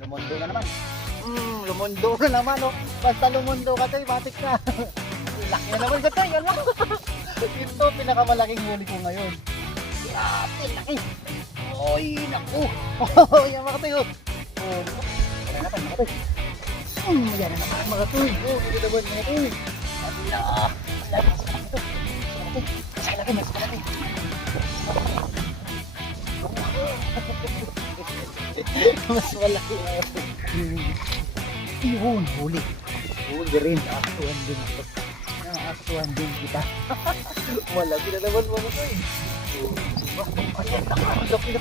Lumundo na naman. Lumundo na naman, oh. Basta lumundo ka, Toy, matik ka. Laki na naman ka, Toy. Yan lang. Ito, pinakamalaking huli ko ngayon. Grabe, laki. Oy, naku. Oh, yan mga Toy, oh. Oh, yan na naman, mga Toy. Yan na naman, mga Toy. Oh, dito naman, mga Toy. Allah. Mas malaki, mas malaki. Mas malaki. Yun, huli. Huli rin. Nakakatuhan din ako. Nakakatuhan din kita. Malaki na naman mga Toy. Ayan, nakalaki na.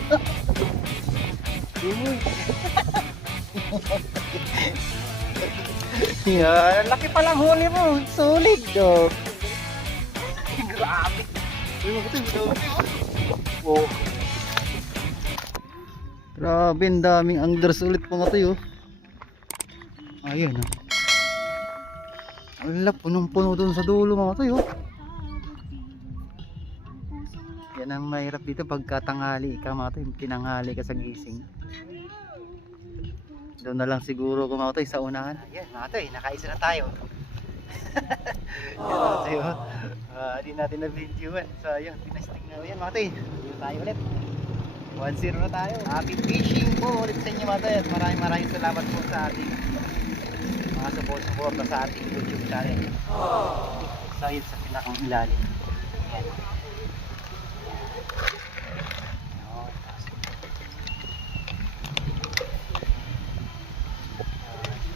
Yan, laki palang huli mo. Sulig, dog. Grabe. Oh. Grabe, ang daming anglers ulit mga Toy, oh. Ayun, oh. Wala, punong-puno dun sa dulo mga Toy, oh. Yan ang mahirap dito pagkatanghali ka mga Toy, tinanghali ka sa gising. Doon na lang siguro kung mga Toy sa unahan. Ayan mga Toy, nakaisa na tayo. Yan mga Toy, oh. Hindi natin na-videoan. So ayun, pinasting na yan mga Toy. Video tayo ulit. 1-0 na tayo. Happy fishing po ulit sa inyo mga Toy. At maraming salamat po sa ating mga support sa ating YouTube channel. So yun sa pinakang ilalim. Ayan.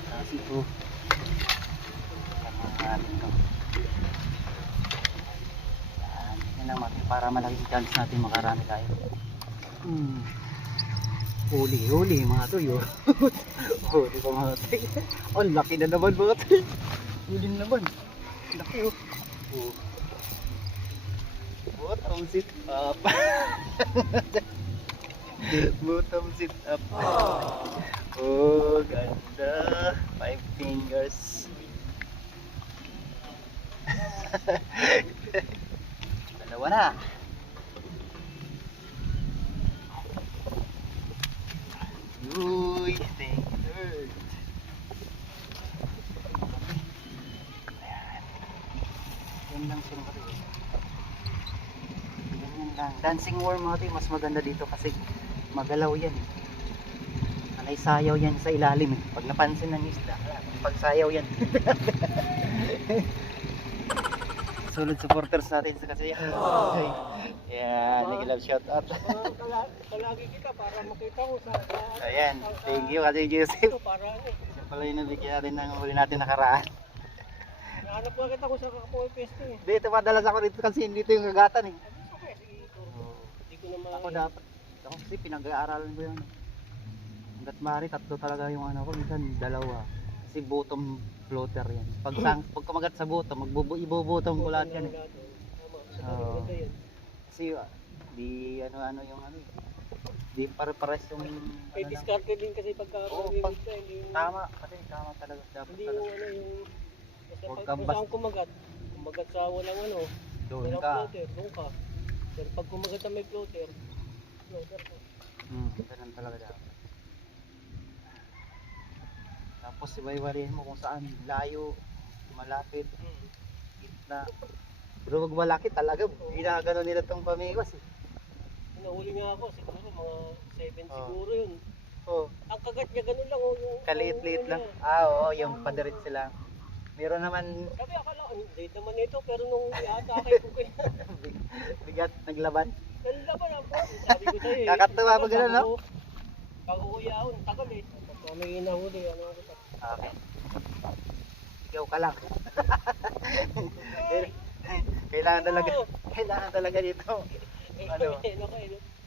Kasi ito yan lang natin para malaking chance natin makarami tayo. Huli mga Toy, oh. Huli pa mga Toy. Ang laki na naman mga Toy. Huli na naman. Laki, oh. Bottom sit up. Bottom sit up. Oh, ganda. 5 fingers. Dalawa na. Uy, thank you Lord. Ayan. Yan lang siya mga Toy. Ganyan lang. Dancing worm mga Toy, mas maganda dito kasi magalaw yan, eh. Alay sayaw yan sa ilalim, eh. Pag napansin ng isda, pag sayaw yan. Solid supporters natin sa kasiyahan. Yan, nag-love shout out. Palagi kita para makita ko sa Ayan, thank you kasi Joseph. para Siya pala yung nabigyan natin ng huli natin nakaraan. nahanap ko kita ko sa Kapoy Pesto eh. Dito madalas ako dito kasi dito yung kagatan, eh. Okay, sige ito. Hindi ko na Ako dapat. Ako kasi pinag-aaralan ko yan. Hanggat maaari, tatlo talaga yung ano ko. Minsan dalawa. Kasi bottom floater yan. Pag kumagat sa bottom, ibubottom ko lahat yan, eh. Oo. Kasi di ano yung ano, eh. Di para-pares yung May ano lang. discarte din kasi pagka Oo, may pag mix na, hindi yung Tama, kasi tama talaga. Dapat hindi yung talaga. ano yung Huwag basta kang pag saan kumagat sa walang ano, Doon walang ka. floater, doon ka. Pero pag kumagat na may floater ka. Ganun talaga dapat. Tapos iba-ibahin mo kung saan layo, malapit, gitna. Pero wag malaki talaga, ginagano nila tong pamigos, eh. Nahuli nga ako, siguro mga 7 Oh. siguro yun. Oh, Ang kagat niya ganun lang, yung kaliit-liit ano lang. niya. Oo, yung padirit sila. Meron naman Sabi akala, ang date naman ito, pero nung i-atake ko kayo, bigat naglaban. nalaban ako. Sabi ko sa'yo eh. Kakatuwa pa ganun, no? Pag uuwi ako, tagal eh. Pag may nahuli, ano ako sa... Okay. Ikaw ka lang. Kailangan talaga dito. Ano?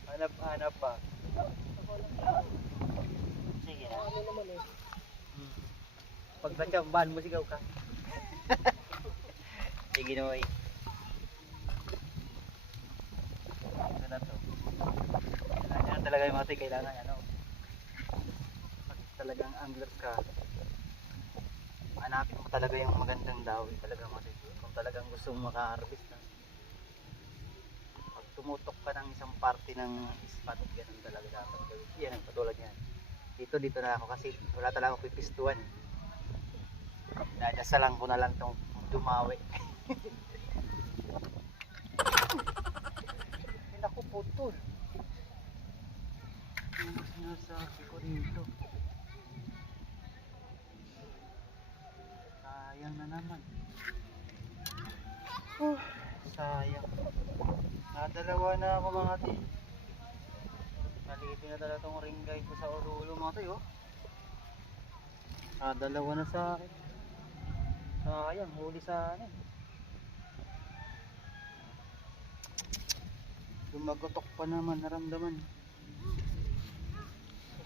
Hanap pa. Sige na. Ano naman eh. Pag natsambahan mo, sigaw ka. Sige na, oy. Ito na to. Kailangan talaga yung mga Toy, kailangan ano. Pag talagang angler ka, hanapin mo talaga yung magandang dawi talaga mga Toy. Kung talagang gusto mong maka-harvest na. Pag tumutok ka ng isang parte ng spot, ganun talaga dapat gawin. Yan ang patulad yan. Dito na ako kasi wala talaga akong pipistuan. Dadasalan ko na lang tong dumawi. Ay, naku, putol. Ano sinasabi ko dito? Sayang na naman. Sayang. Nadalawa na ako mga ti. Nalitin na talaga tong ring guide ko sa ulo mga tayo. Nadalawa na sa akin. Sayang, huli sa ano. Dumagotok pa naman, naramdaman.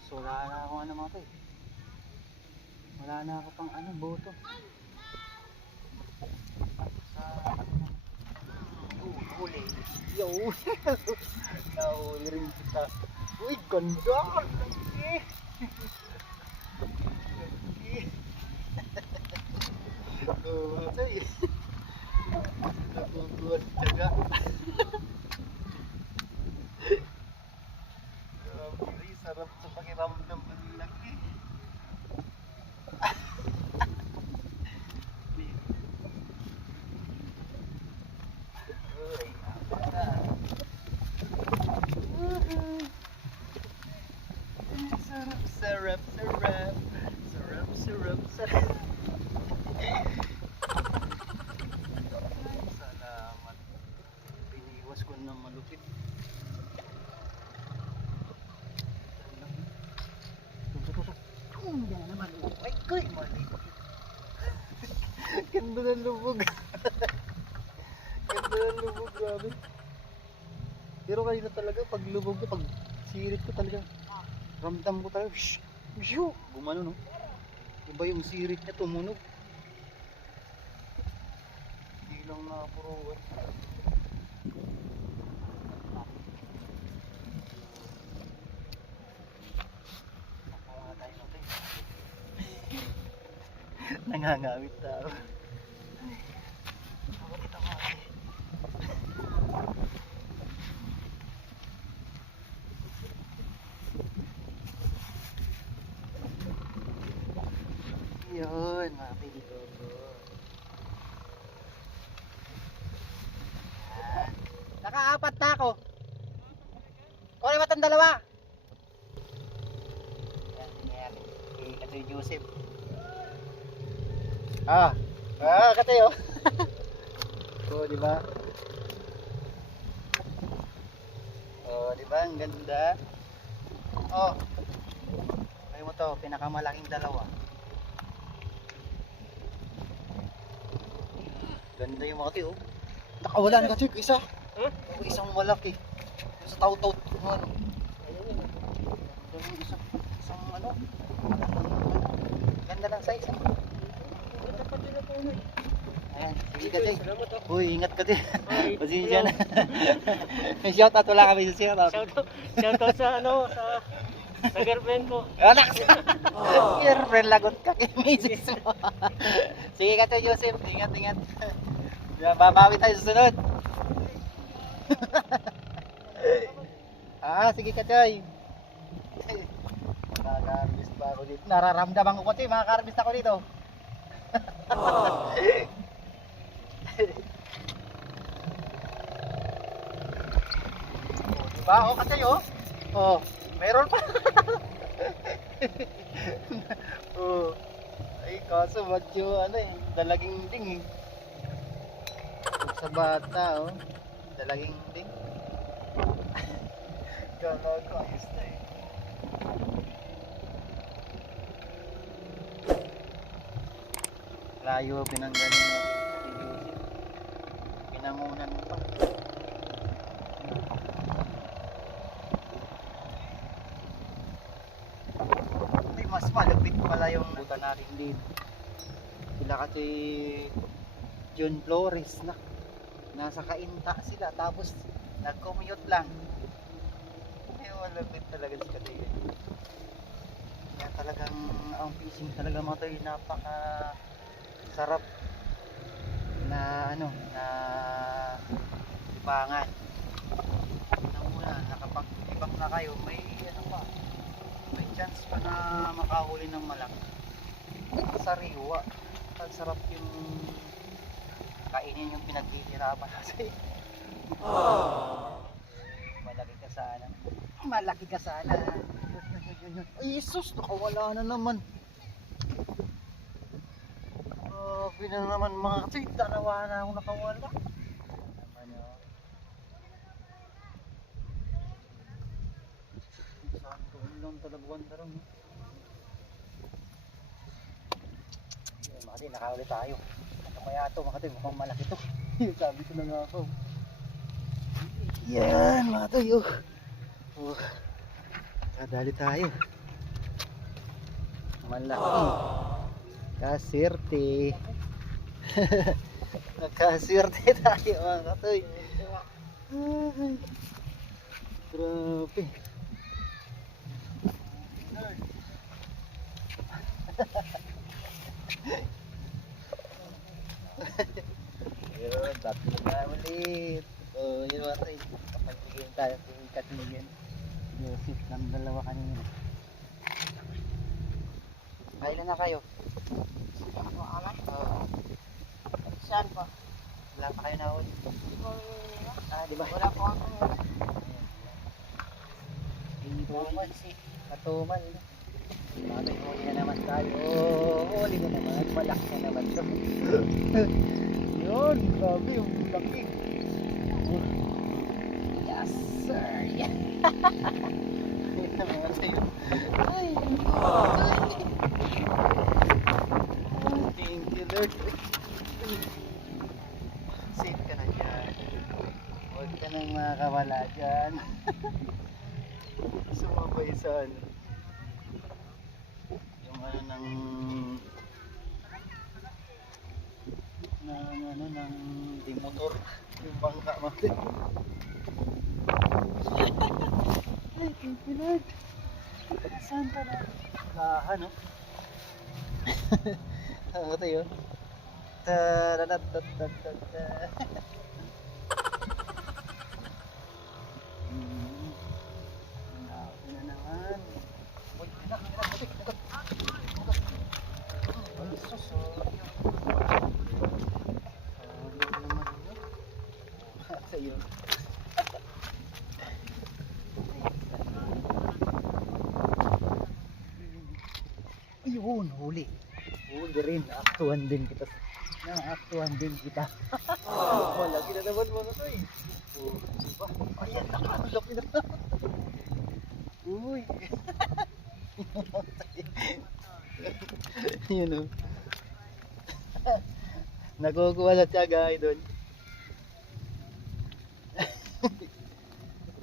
So, wala na ako ano mga tayo. Wala na ako pang ano, boto. Huli. Yo! Nahuli rin kita. Uy, ganda! Lagi! Matay. Naguguan taga. Grabe, sarap sa pakiramdam ng laki. Sarap, sarap, sarap, sarap, sarap. Salamat. Piniwas ko na malupit. Yan na naman. Ay, koy, malipit. Ganda ng lubog. Ganda ng lubog, grabe. Pero kanina talaga, pag lubog ko, pag sirit ko talaga, ramdam ko talaga, shoo, gumano, no? Iba yung sirit niya, tumunog. Hindi lang napuruan. Nakamatay natin. Nangangawit tao. Ako dito mga tayo. Yun, mga pinito ko. Nakaapat na ako. Kunin mo itong dalawa. Yan, yan. Katoy Joseph. Katoy oh. Oh, di ba? Oh, di ba? Ang ganda. Oh. Kunin mo to, pinakamalaking dalawa. Ganda yung mga tiyo. Nakawalan ka, Chik, isa. Isang malaki. Yung sa taut-taut. Ano? Ganda yung isa. Isang ano. Ganda lang size. Ayan, sige ka, Chik. Uy, ingat ka, Chik. Pasensya na. Shoutout wala kami sa shoutout. Shoutout sa ano, sa girlfriend mo. Anak! Girlfriend, lagot ka kay misis mo. Sige ka, Joseph. Ingat, ingat. Babawi tayo sa sunod. Sige ka, Choy. Makakarbis pa ako dito. Nararamdaman ko ko, Choy. Makakarbis ako dito. Diba? O, kasi oh. Oh, meron pa. Oh. Ay, kaso medyo ano eh, dalaging ding eh. Sa bata oh, dalaging ding. Kala ko ayos na eh. Layo pinanggaling mo. Pinangunan pa. Mas malapit pala yung buta natin dito. Sila kasi John Flores na nasa Kainta sila tapos nag-commute lang. Ay, malapit talaga si Katigan. Kaya talagang ang fishing talaga mga tayo napaka sarap na ano na libangan. Una nakapag-ibang na kayo may ano pa May chance pa na makahuli ng malaki. Sariwa. Ang sarap yung kainin yung pinaghihirapan kasi. Malaki ka sana. Malaki ka sana. Ay, Jesus, nakawala na naman. Grabe na naman mga kapatid. Dalawa na ako nakawala. Naman yun. Saan doon lang talabuan darang. Yan, mga kapatid, nakahuli tayo. Ano kaya ito mga kapatid? Mukhang malaki ito. Sabi ko na nga ako. Yan mga kapatid. Kadali tayo. Malaki. Kaswerte. Kaswerte tayo mga katoy. Ay, grabe. Yun, tatlo na ulit. Yun mga katoy. Kapag-bigyan tayo kung katinigin. Joseph ng dalawa kanina. Kailan na kayo? Saan pa? Wala pa kayo nahuli. Di ba? Wala po ako. Katumal si Katumal. Bakit huli na naman tayo? Huli na naman. Malaki na naman to. Yun, grabe yung laki. Yes sir. Yan naman sa'yo. Ay. Thank you Lord. Safe ka na dyan. Huwag ka nang makakawala dyan. Sumabay sa ano. Yung ano ng di motor. Yung bangka mati. Ay, thank you Lord. Saan ka na? Lahan no? Ano tayo? Ta-da-da-da-da-da-da. Laki na naman. Uy, na, butik, bukat. Bukat. Ay, sus, ano naman yun? Sa'yo. Ayun, huli. Huli rin, naaktuhan din kita. Malaki na naman mga to eh. Diba? Ayan, nakalaki na. Uy. Yun o. Nakukuha sa tiyaga idol.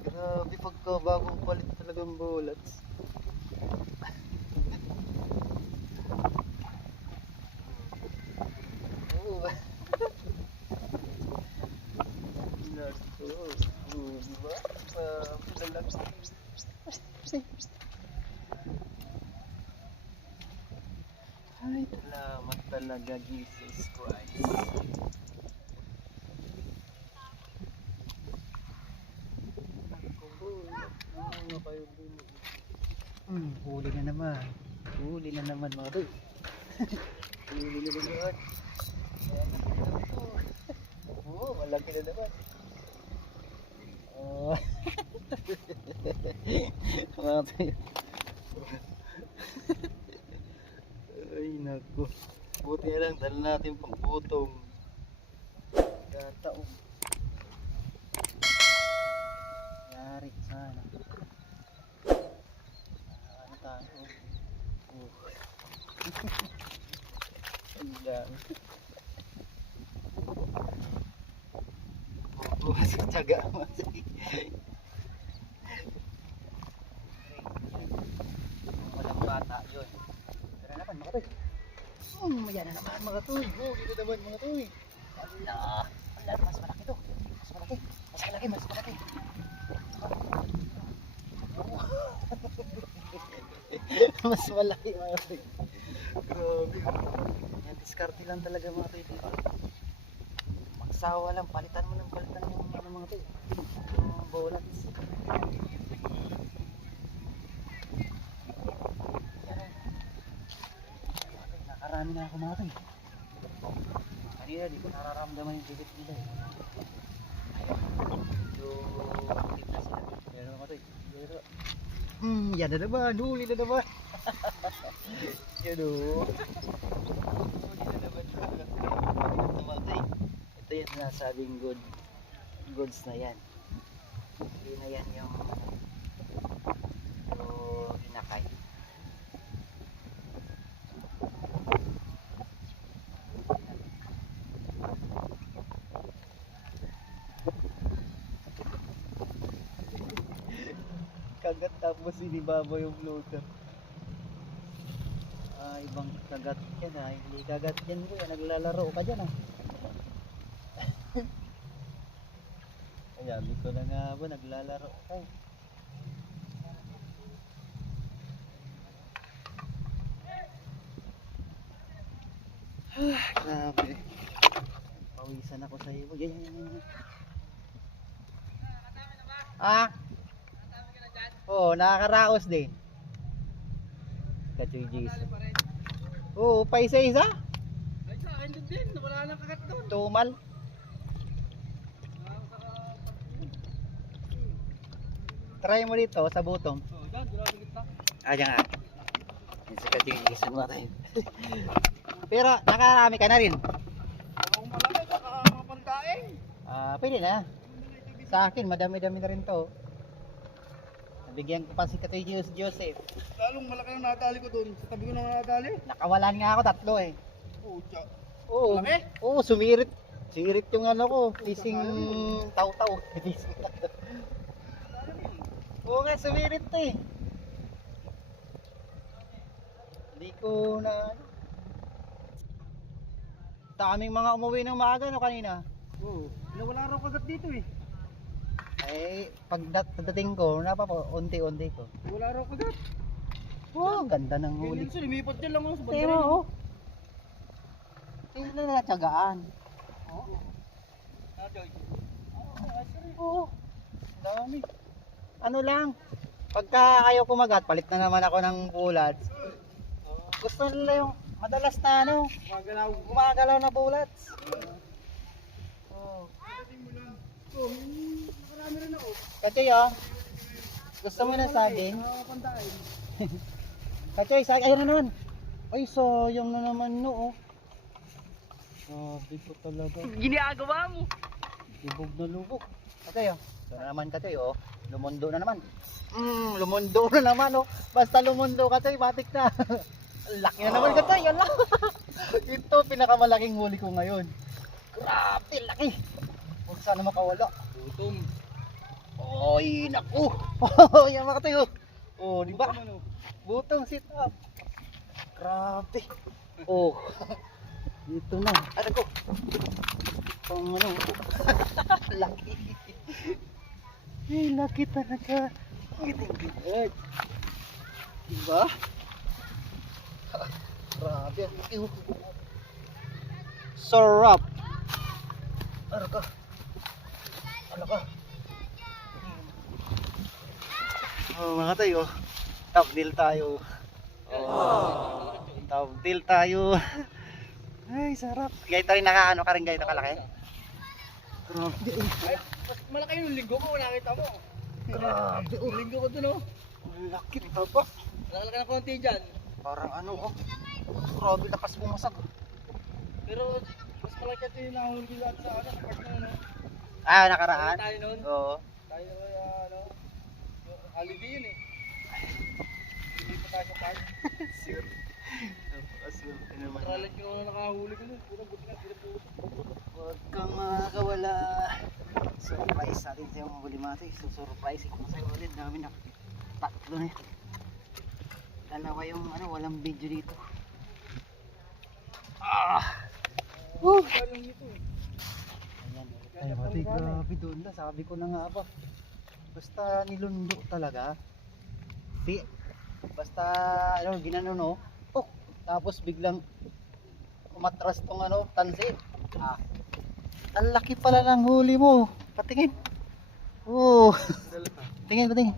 Grabe pagka bagong palit talagang bullets. Diba? Ay, salamat talaga Jesus Christ. Huli na naman. Huli na naman mga doy. Huli na naman. Oo, malaki na naman. Mga doy. Ay naku. Buti na lang, dala natin pang butong. Gataong. Yari sana. Ano tayo? Ang dami. Bukas sa tiyaga. Walang bata yun. Tara naman mga toy. Yan na naman mga toy. Dito naman mga toy. Ala, mas malaki to. Mas malaki. Mas malaki. Mas malaki mga toy. Grabe. Yan, diskarte lang talaga mga toy. Magsawa lang. Palitan mo ng mga toy. Bullets. marami na ako mga tayo. Kanina di ko nararamdaman yung bigat nila eh. So, bakit na sila? Yan mga tayo. Yan na naman, huli na naman. Yan o. Huli na naman. Ito mga tayo. Ito yung sinasabing goods na yan. Hindi na yan yung inakay. Kagat tapos sinibaba yung floater. Ibang kagat yan ha. Hindi kagat yan ko. Naglalaro ka dyan ha. Sabi ko na nga ba, naglalaro ka. Grabe. Pawisan ako sa iyo. Yan. Oo, nakakaraos din. Kachoy Jason. Oo, pa isa-isa? Ay, sa akin din. Wala nang kagat doon. Tumal. Try mo dito sa butong. Oh, dyan. Grabe kita. Diyan nga. Yan si Kachoy Jason mo tayo. Pero nakarami ka na rin. Ako malaki. Saka mga pantaing. Pwede na. Sa akin, madami-dami na rin to. Nabigyan ko pa si Katoy Joseph. Lalong malaki ang natali ko doon. Sa tabi ko na natali. Nakawalan nga ako 3 eh. Pucha. Oo. Malaki? Oo, sumirit. Sirit yung ano ko. Fishing taw-taw. Oo nga, sumirit to eh. Hindi ko na... Daming mga umuwi ng maaga no kanina. Oo. Wala raw kagat dito eh. Eh, pagdating ko, unti-unti ko. Wala raw kagat. Wow, ganda ng huli. Ganyan siya. Lumipat dyan lang ako sa Pero, bandera. oh. Hindi na natsagaan. Oo. Ah, Joy. Oo. Dami. Ano lang, pagka ayaw kumagat, palit na naman ako ng bullets. Gusto nila yung madalas na ano, gumagalaw na bullets. Oh. Oh, marami rin ako. Kachoy oh, gusto mo na saging? Pantaing. Kachoy, saging, ayun na naman. Ay, sayang na naman no oh. Sabi ko talaga. Ginagawa mo. Lubog na lubog. Kachoy oh, ito na naman Kachoy oh. Lumundo na naman. Lumundo na naman oh. Basta lumundo Kachoy, batik na. Laki na naman Kachoy, yan lang. Ito pinakamalaking huli ko ngayon. Grabe, laki. Huwag sana makawala. Gutom. Oy, naku. Yan mga Kachoy oh. Oh, di ba? Butong sit up. Grabe. Oh. Dito na. Ano ko? Pang ano? Laki. Ay, laki talaga. Giting-giting. Diba? Grabe. Ang laki. Sarap. Ano ka? Ano ka? Oh, mga tayo. Top deal tayo. Oh. Top deal tayo. Ay, sarap. Gayto rin nakaano ka rin gayto kalaki? Grabe. Ay, mas malaki yung linggo ko. Nakita mo. Grabe. Yung linggo ko dun oh. Ang laki nito pa. Lalaki ng konti dyan. Parang ano oh. Grabe lakas pumasag. Pero mas malaki ito yung nahuli lahat sa ano. Kapag na ano. Nakaraan? Tayo nun. Oo. Tayo ano. Holiday yun eh. Hindi pa tayo sa park. Sure. Napakaswerte naman. Tralag yung mga nakahuli ko nun. Puro buti na. Huwag kang makakawala. Surprise natin sa yung huli mati. So surprise kung sa'yo ulit. Dami na. 3 na. Dalawa yung ano, walang video dito. Woo! Galing dito eh. Ayan. Ay mati, grabe doon na. Sabi ko na nga ba. Basta nilundo talaga. Basta ano, ginano no. Oh, tapos biglang umatras tong ano, tansi. Ang laki pala ng huli mo. Patingin. Oh. Patingin.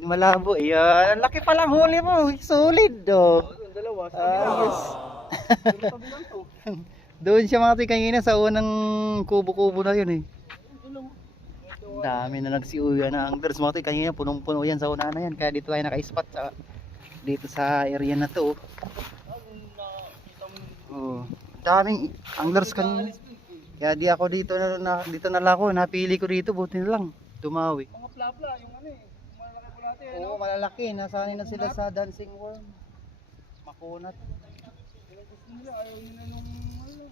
Malabo. Ayan, ang laki pala ng huli mo. Solid oh. Ang dalawa. Ayos. Pero tabi lang to. Doon siya mga tay kanina sa unang kubo-kubo na yun eh. Ito lang. Ang dami na nagsiuya na anglers mga tay. Kanina punong-puno yan sa una na yan. Kaya dito tayo naka-spot sa, dito sa area na to. Oh. Nakita mo. Oh. Daming anglers kanina. Kaya di ako dito dito na lang ako. Napili ko dito. Buti na lang. Tumawi. Mga plapla, yung ano eh. Malaki po natin. Oo, malalaki. Nasanay na sila sa dancing worm. Makunat. Gusto nila, ayaw nila nung ano.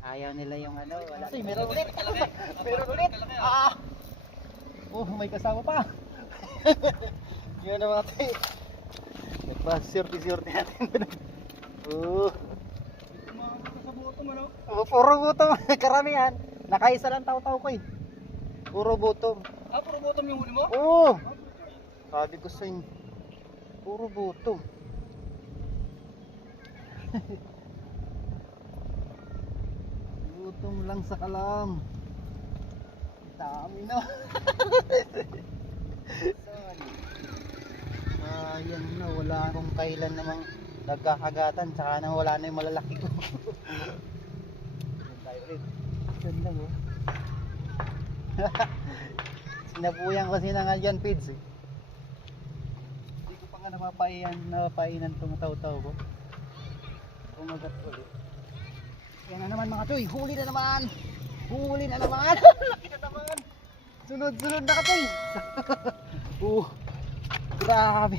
Ayaw nila yung ano. Wala. Ay, meron ulit. Meron ulit. Ah! Oh, may kasama pa. Yun na mga tayo. Nagpa-surti-surti natin. Oh. Tumakot ka sa buto mo, no? Oh, puro bottom. Karamihan. Nakaisa lang tao-tao ko eh. Puro bottom. Ah, puro bottom yung huli mo? Oo. Sabi ko sa inyo. Puro bottom. Bottom lang sa kalam. Dami na. Sayang na. Wala akong kailan namang nagkakagatan. Tsaka na wala na yung malalaki ko. Yan tayo ulit. Yan lang oh. Sinabuyan kasi na nga dyan feeds eh. Hindi ko pa nga napapainan itong tao-tao ko. Kumagat ulit. Yan na naman mga toy, huli na naman! Huli na naman! Laki na naman! Sunod-sunod na ka toy! Grabe!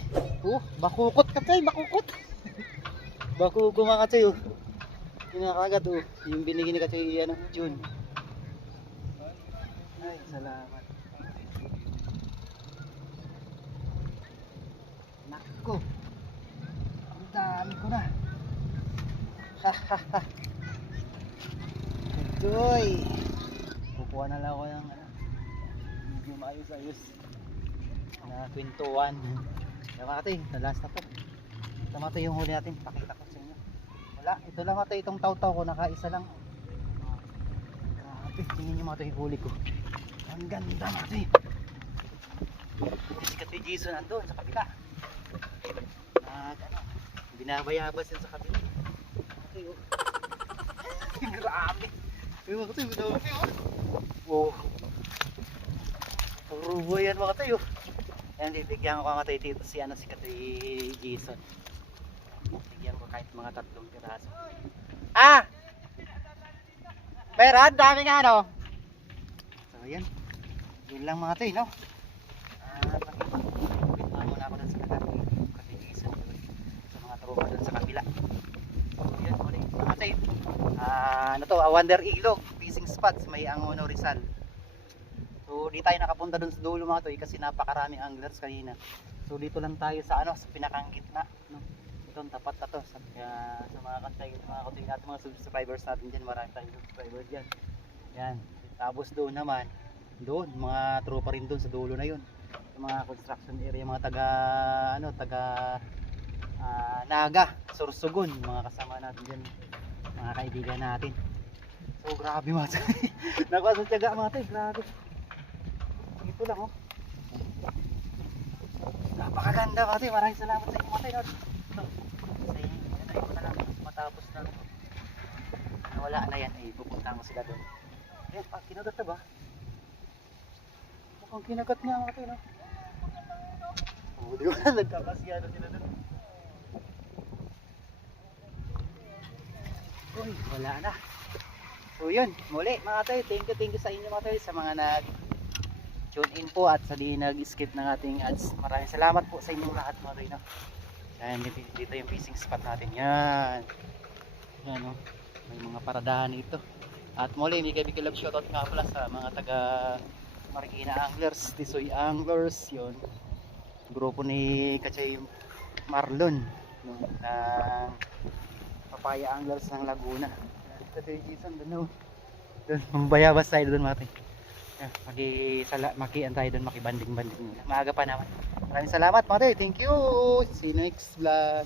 Bakukot ka toy, bakukot! Bakuko mga toy oh. Kinakagat oh. Yung binigyan ni ka toy ano, June. Ay, salamat. Nako. Ang dami ko na. Hahaha. Enjoy. Kukuha na lang ako ng ano, medyo maayos-ayos na kwentuhan. Kamati, the last na po. Kamati yung huli natin. Pakita ko sa inyo. Wala, ito lang ito. Itong taw-taw ko, nakaisa lang. Grabe, tingin nyo mga ito yung huli ko. Ang ganda mga ito. Si Katoy Jason andun sa kabila. Binabayabas yan sa kabila. Okay, oh. Grabe. Yung mga tayo, dami oh. Rubo yan mga tayo. Ayan, bibigyan ko mga tayo dito si Katoy Jason. Bibigyan ko kahit mga 3 piraso. Ah! Meron, dami nga no. So yan. Yun lang mga tayo, no? Pakita muna ako dun sa Katoy Jason. Sa mga tropa dun sa kabila. Yan, ulit mga tayo. Ano to, Wonder Ilog fishing spots, may Angono Rizal. So di tayo nakapunta dun sa dulo mga toy kasi napakaraming anglers kanina. So dito lang tayo sa ano, sa pinakang gitna, no. Itong tapat na to sa mga kantay, mga katoy natin, mga subscribers natin diyan, marami tayong subscribers diyan. Yan. Tapos doon naman, doon mga tropa rin doon sa dulo na 'yon. Yung mga construction area, mga taga Naga, Sorsogon, mga kasama natin diyan, mga kaibigan natin. So grabe mga tayo. Nakuha sa tiyaga mga tayo, grabe. Ito lang oh. Napakaganda mga tayo, maraming salamat sa inyo mga tayo. Sa inyo, ito na lang matapos na nawala na yan, pupunta ko sila doon. Ayan, kinagat na ba? Mukhang kinagat nga mga tayo, no? Oh, di ba? Nagkakasiyado sila doon. Uy, wala na. So yun, muli mga tayo, thank you sa inyo mga tayo, sa mga nag-tune in po at sa di nag-skip ng ating ads. Maraming salamat po sa inyong lahat mga tayo, no? Yan, dito yung fishing spot natin. Yan. Yan, no? May mga paradahan dito. At muli, may big love shoutout nga pala sa mga taga Marikina Anglers, Tisoy Anglers, yun. Grupo ni Kachay Marlon, no? Papaya Anglers ng Laguna. Ito yung Jason doon, doon mambayabas tayo doon mga tayo. Makian tayo doon, makibanding-banding. Maaga pa naman. Maraming salamat mga tayo. Thank you. See you next vlog.